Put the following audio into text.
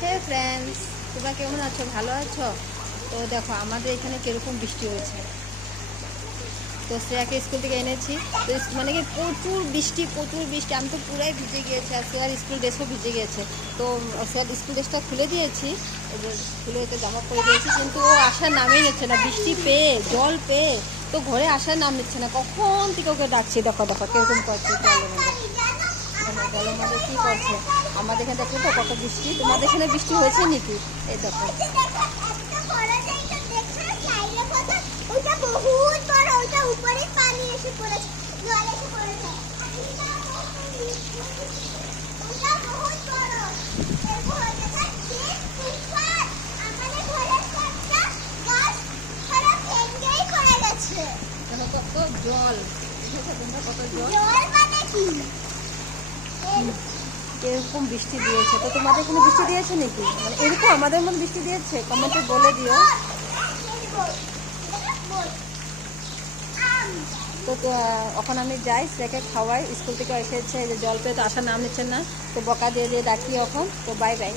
হে friends, তোমরা কেমন আছো? ভালো আছো? তো দেখো আমাদের এখানে কীরকম বৃষ্টি হয়েছে। তো শ্রেয়াকে স্কুল থেকে এনেছি, তো মানে কি প্রচুর বৃষ্টি, আমি তো পুরাই ভিজে গিয়েছি, আর শ্রেয়ার স্কুল ড্রেসও ভিজে গিয়েছে। তো শ্রেয়ার স্কুল ড্রেসটা খুলে দিয়েছি, খুলে তো জামা পরে দিয়েছি, কিন্তু ও আসার নামেই নিচ্ছে না। বৃষ্টি পেয়ে, জল পেয়ে তো ঘরে আসার নাম নিচ্ছে না। কখন থেকে ওকে ডাকছি, দেখো দেখো কিরকম করছে জলের মধ্যে কী করছে। আমাদের এখানে দেখো তো কত বৃষ্টি। তোমাদের এখানে বৃষ্টি হয়েছে নাকি? এই দেখো কত জল, কত জল, এরকম বৃষ্টি দিয়েছে। তো তোমাদের এখানে বৃষ্টি দিয়েছে নাকি? মানে এরকম আমাদের মধ্যে বৃষ্টি দিয়েছে? কমেন্টে বলে দিও। তো এখন আমি যাই, শ্রেয়াকে খাওয়াই। স্কুল থেকে এসেছে, যে জল পেয়ে তো আসার নাম নিচ্ছেন না, তো বকা দিয়ে দিয়ে ডাকি এখন। তো বাই বাই।